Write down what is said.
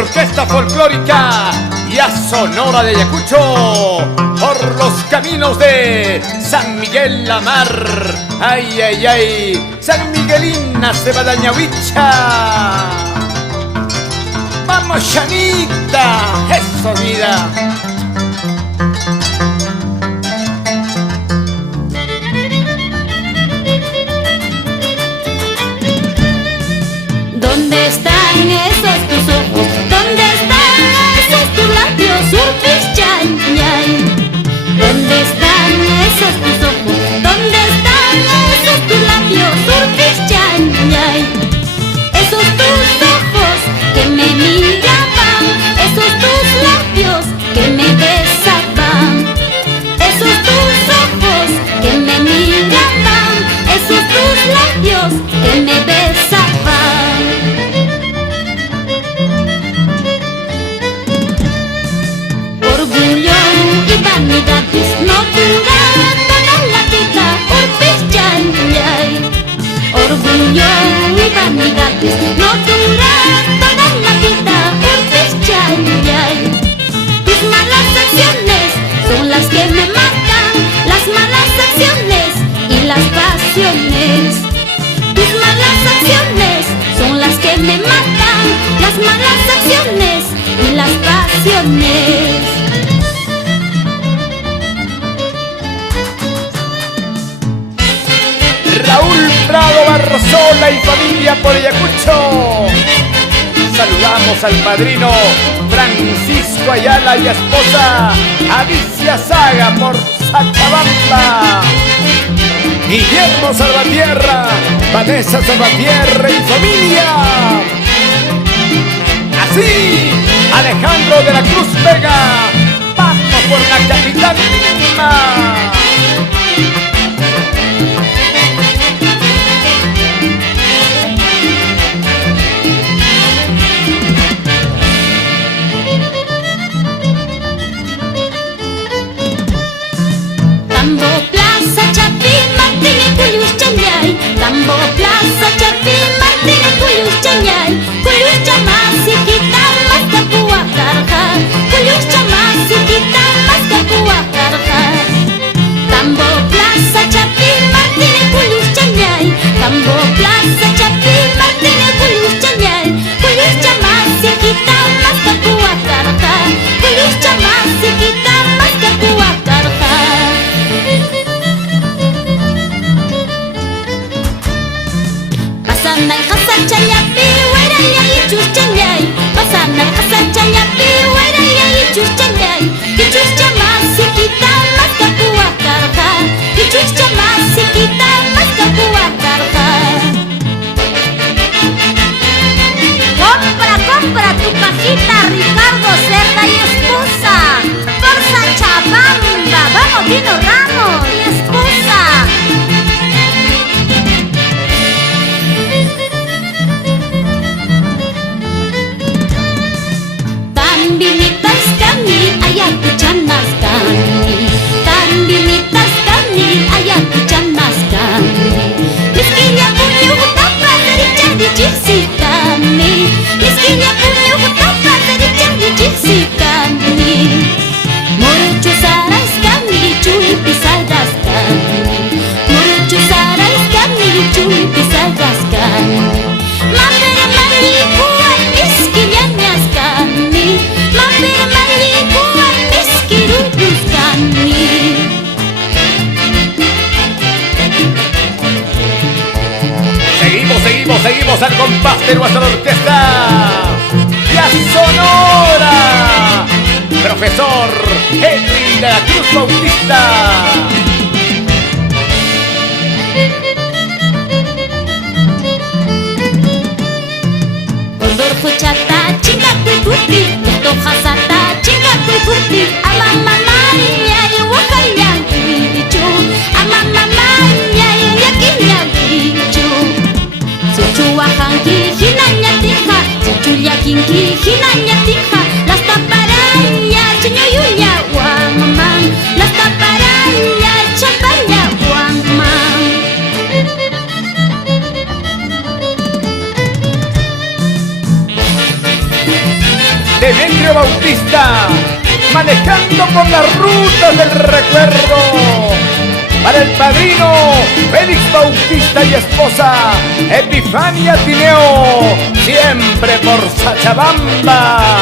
Orquesta Folclórica y a Sonora de Ayacucho por los caminos de San Miguel la Mar. Ay, ay, ay, San Miguelinas de Badañahuicha. Vamos, Chanita, eso, vida. ¿Dónde están esos tus ojos? ¿Dónde están esos tus labios? Urpis chañay. ¿Dónde están esos tus ojos? ¿Dónde están esos tus labios? Urpis chañay. Esos tus ojos que me miraban, esos tus labios que me besaban. Esos tus ojos que me miraban, esos tus labios que me besaban. Orgullo y vanidad no dura toda la vida, Urpis chañay. Orgullo y vanidad no dura toda la vida, Urpis chañay. Tus malas acciones son las que me matan, las malas acciones y las pasiones. Tus malas acciones son las que me matan, las malas acciones y las pasiones. Raúl Prado Barrosola y familia por Ayacucho. Saludamos al padrino Francisco Ayala y esposa Alicia Saga por Sacabamba. Guillermo Salvatierra, Vanessa Salvatierra y familia. Así, Alejandro de la Cruz Vega, vamos por la capital Lima. Tambo Plaza Chapín Martín Cuyus chañay. Tambo Plaza Chapín Martín Cuyus chañay. Cuyus chamas y quitan más capua carja. Cuyus chamas y quitan más capua carja. Tambo Plaza Chapín Martín Cuyus chañay. Tambo Plaza Chapín Martín Cuyus chañay. Cuyus chamas y quitan más capua carja. Cuyus chamas y quitan más capua carja. Pasan al Hasan chayapi, huera y ahí chus chayay. Pasan al Hasan chayapi, huera y ahí chus chayay. Que chus chamas y quitan más capua carja. Que chus chamas y quitan más capua carja. Compra tu cajita, Ricardo Cerda y esposa. Forza Chabamba, vamos Vino Ramos y esposa. Tambinitas kami, Ayacuchanas kami. Tambinitas kami, Ayacuchanas kami. Miskinya punya hutapa dari jadi jiksi kami. Miskinya punya hutapa dari jadi jiksi kami. Murucu saras kami, cuy pisadas kami. Murucu saras kami, cuy pisadas kami. Mapera malikuan miskinyanas kami. Mapera malikuan miskirudus kami. Seguimos al compás de nuestra orquesta. Y a Sonora, profesor Henry de la Cruz Bautista. Rodolfo Chata, chinga tu tuti. Toto Hasata, chinga tu tuti. Ama mamanya, iwakayang bichu. Ama mamanya, iwakayang bichu. Suchuakanki, hinanya tinha. Suchuyakinki, hinanya tinha. Las taparayas, chiñoyuya, wangmang. Las taparayas, chapaya, wangmang. Demetrio Bautista, manejando por las rutas del recuerdo. Para el padrino Félix Bautista y esposa Epifania Tineo, siempre por Sachabamba.